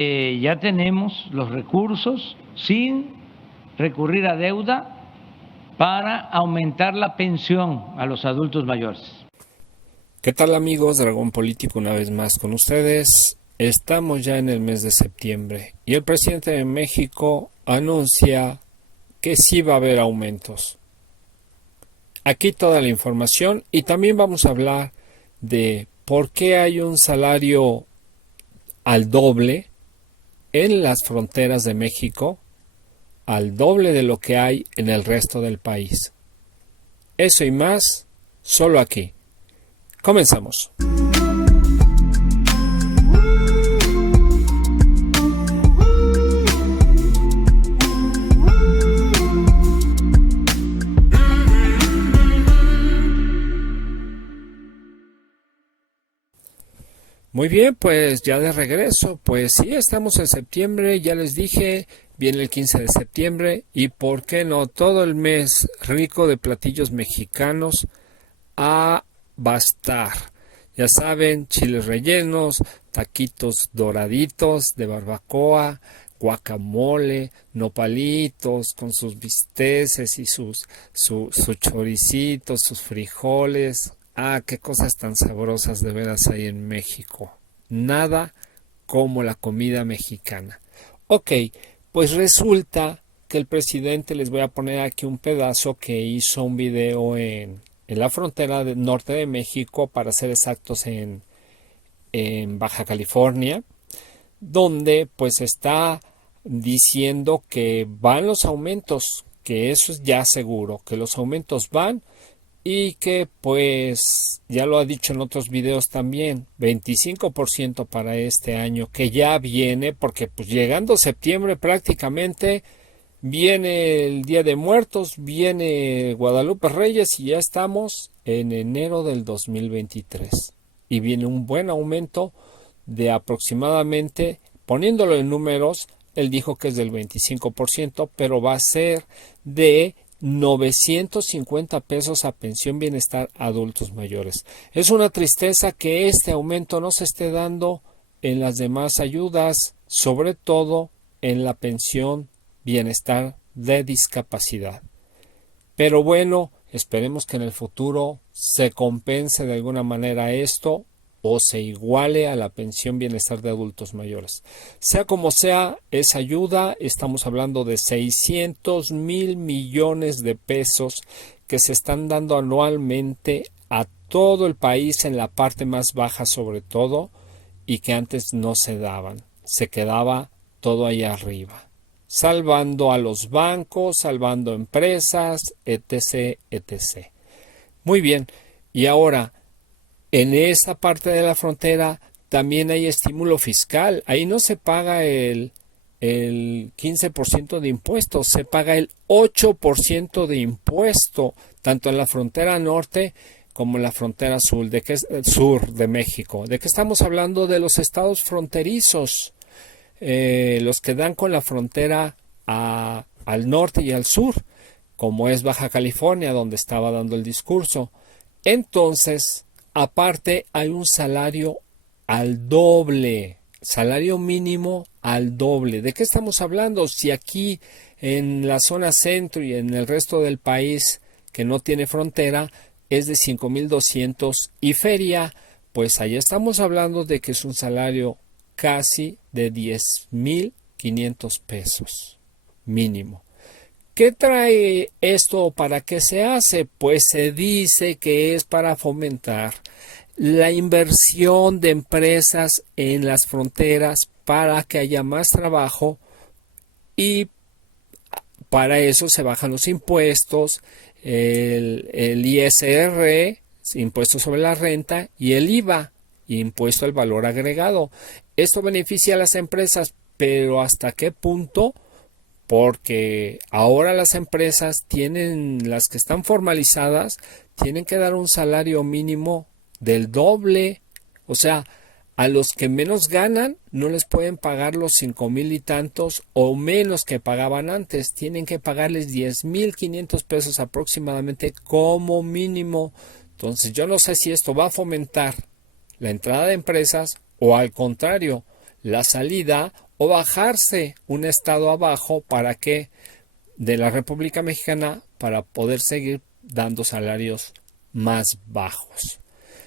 ya tenemos los recursos sin recurrir a deuda para aumentar la pensión a los adultos mayores. ¿Qué tal, amigos? Dragón Político una vez más con ustedes. Estamos ya en el mes de septiembre y el presidente de México anuncia que sí va a haber aumentos. Aquí toda la información y también vamos a hablar de por qué hay un salario al doble en las fronteras de México, al doble de lo que hay en el resto del país. Eso y más, solo aquí. Comenzamos. Muy bien, pues ya de regreso, pues sí, estamos en septiembre, ya les dije, viene el 15 de septiembre y por qué no, todo el mes rico de platillos mexicanos a bastar. Ya saben, chiles rellenos, taquitos doraditos de barbacoa, guacamole, nopalitos con sus bisteces y su choricito, sus frijoles. Ah, qué cosas tan sabrosas de veras hay en México. Nada como la comida mexicana. Ok, pues resulta que el presidente, les voy a poner aquí un pedazo que hizo un video en la frontera norte de México, para ser exactos en Baja California, donde pues está diciendo que van los aumentos, que eso es ya seguro, que los aumentos van. Y que pues ya lo ha dicho en otros videos también, 25% para este año que ya viene, porque pues llegando septiembre prácticamente viene el Día de Muertos, viene Guadalupe Reyes y ya estamos en enero del 2023. Y viene un buen aumento de aproximadamente, poniéndolo en números, él dijo que es del 25%, pero va a ser de 950 pesos a pensión bienestar adultos mayores. Es una tristeza que este aumento no se esté dando en las demás ayudas, sobre todo en la pensión bienestar de discapacidad. Pero bueno, esperemos que en el futuro se compense de alguna manera esto o se iguale a la pensión bienestar de adultos mayores. Sea como sea, esa ayuda, estamos hablando de 600,000 millones de pesos que se están dando anualmente a todo el país, en la parte más baja sobre todo, y que antes no se daban. Se quedaba todo ahí arriba, salvando a los bancos, salvando empresas, etc., etc. Muy bien, y ahora, en esa parte de la frontera también hay estímulo fiscal. Ahí no se paga el 15% de impuestos, se paga el 8% de impuesto, tanto en la frontera norte como en la frontera sur, sur de México. ¿De qué estamos hablando? De los estados fronterizos, los que dan con la frontera al norte y al sur, como es Baja California, donde estaba dando el discurso. Entonces, aparte hay un salario al doble, salario mínimo al doble. ¿De qué estamos hablando? Si aquí en la zona centro y en el resto del país que no tiene frontera es de 5,200 y feria, pues allá estamos hablando de que es un salario casi de 10,500 pesos mínimo. ¿Qué trae esto? ¿Para qué se hace? Pues se dice que es para fomentar la inversión de empresas en las fronteras para que haya más trabajo, y para eso se bajan los impuestos, el ISR, impuesto sobre la renta, y el IVA, impuesto al valor agregado. Esto beneficia a las empresas, pero ¿hasta qué punto? Porque ahora las empresas tienen, las que están formalizadas, tienen que dar un salario mínimo del doble. O sea, a los que menos ganan no les pueden pagar los 5,000 y tantos o menos que pagaban antes. Tienen que pagarles 10,500 pesos aproximadamente como mínimo. Entonces yo no sé si esto va a fomentar la entrada de empresas o al contrario, la salida, o bajarse un estado abajo para que de la República Mexicana para poder seguir dando salarios más bajos.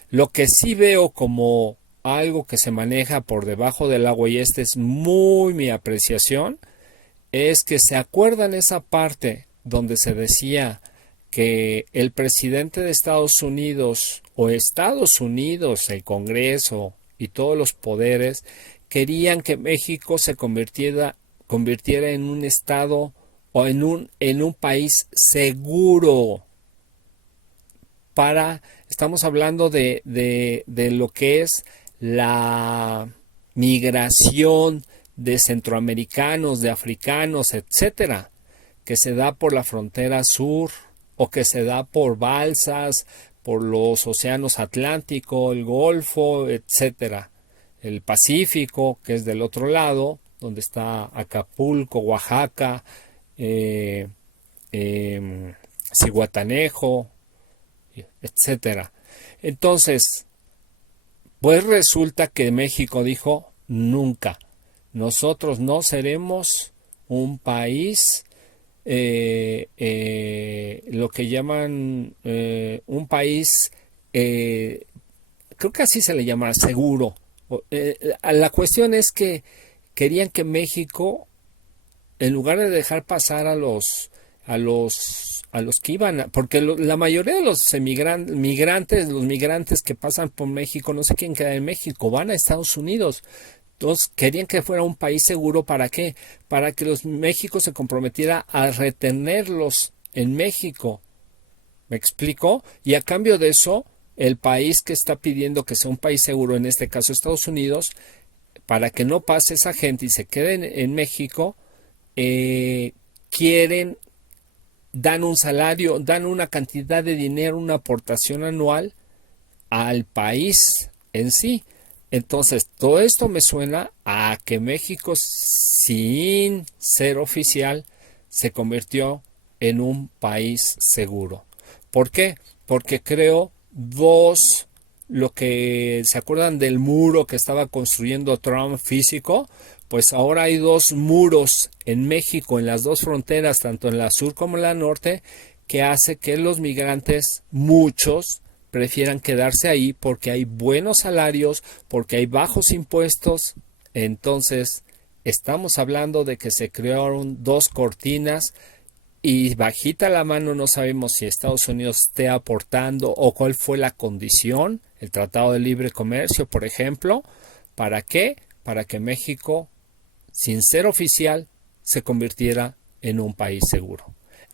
Lo que sí veo como algo que se maneja por debajo del agua, y esta es muy mi apreciación, es que se acuerdan esa parte donde se decía que el presidente de Estados Unidos o Estados Unidos, el Congreso y todos los poderes querían que México se convirtiera en un estado o en un país seguro estamos hablando de lo que es la migración de centroamericanos, de africanos, etcétera, que se da por la frontera sur o que se da por balsas, por los océanos Atlántico, el Golfo, etcétera, el Pacífico, que es del otro lado, donde está Acapulco, Oaxaca, Zihuatanejo, etcétera. Entonces, pues resulta que México dijo: nunca, nosotros no seremos un país, lo que llaman un país, creo que así se le llama, seguro. La cuestión es que querían que México, en lugar de dejar pasar a los que iban, porque la mayoría de los migrantes que pasan por México no se quieren quedar en México, van a Estados Unidos. Entonces querían que fuera un país seguro. ¿Para qué? Para que México se comprometiera a retenerlos en México. ¿Me explico? Y a cambio de eso, el país que está pidiendo que sea un país seguro, en este caso Estados Unidos, para que no pase esa gente y se queden en México, dan un salario, dan una cantidad de dinero, una aportación anual al país en sí. Entonces, todo esto me suena a que México, sin ser oficial, se convirtió en un país seguro. ¿Por qué? Porque creo lo que se acuerdan del muro que estaba construyendo Trump físico, pues ahora hay 2 muros en México, en las 2 fronteras, tanto en la sur como en la norte, que hace que los migrantes, muchos, prefieran quedarse ahí porque hay buenos salarios, porque hay bajos impuestos. Entonces, estamos hablando de que se crearon 2 cortinas y bajita la mano no sabemos si Estados Unidos esté aportando o cuál fue la condición, el Tratado de Libre Comercio, por ejemplo. ¿Para qué? Para que México, sin ser oficial, se convirtiera en un país seguro.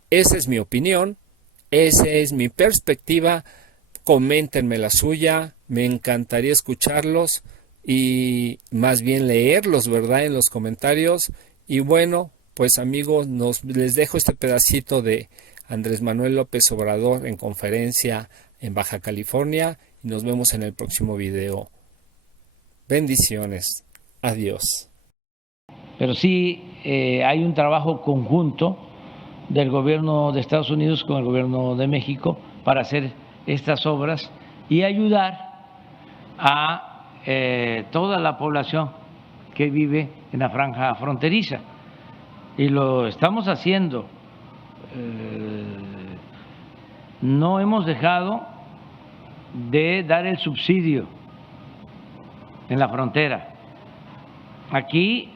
Esa es mi opinión, esa es mi perspectiva. Coméntenme la suya, me encantaría escucharlos y más bien leerlos, ¿verdad?, en los comentarios. Y bueno, pues amigos, les dejo este pedacito de Andrés Manuel López Obrador en conferencia en Baja California y nos vemos en el próximo video. Bendiciones. Adiós. Pero sí hay un trabajo conjunto del gobierno de Estados Unidos con el gobierno de México para hacer estas obras y ayudar a toda la población que vive en la franja fronteriza. Y lo estamos haciendo. No hemos dejado de dar el subsidio en la frontera. Aquí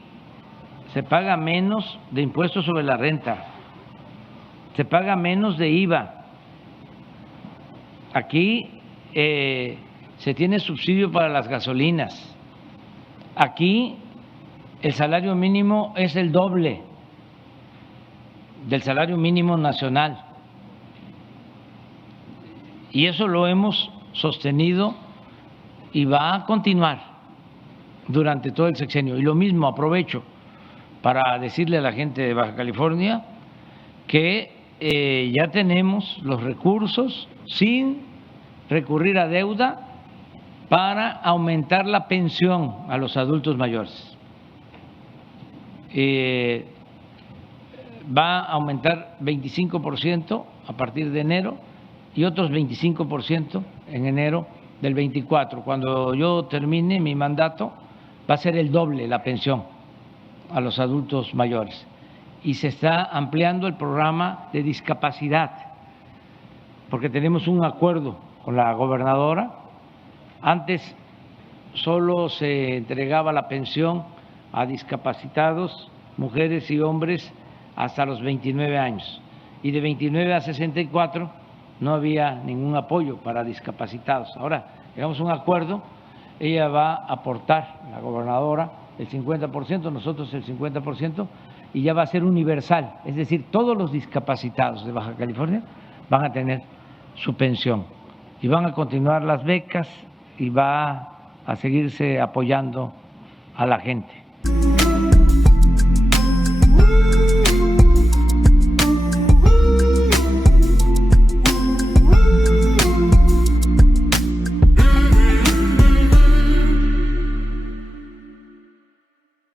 se paga menos de impuestos sobre la renta, se paga menos de IVA. Aquí se tiene subsidio para las gasolinas. Aquí el salario mínimo es el doble del salario mínimo nacional. Y eso lo hemos sostenido y va a continuar durante todo el sexenio. Y lo mismo aprovecho para decirle a la gente de Baja California que ya tenemos los recursos sin recurrir a deuda para aumentar la pensión a los adultos mayores. Va a aumentar 25% a partir de enero y otros 25% en enero del 24. Cuando yo termine mi mandato va a ser el doble la pensión a los adultos mayores. Y se está ampliando el programa de discapacidad, porque tenemos un acuerdo con la gobernadora. Antes solo se entregaba la pensión a discapacitados, mujeres y hombres, hasta los 29 años. Y de 29 a 64 no había ningún apoyo para discapacitados. Ahora llegamos a un acuerdo, ella va a aportar, la gobernadora, el 50%, nosotros el 50%, y ya va a ser universal. Es decir, todos los discapacitados de Baja California van a tener su pensión y van a continuar las becas y va a seguirse apoyando a la gente.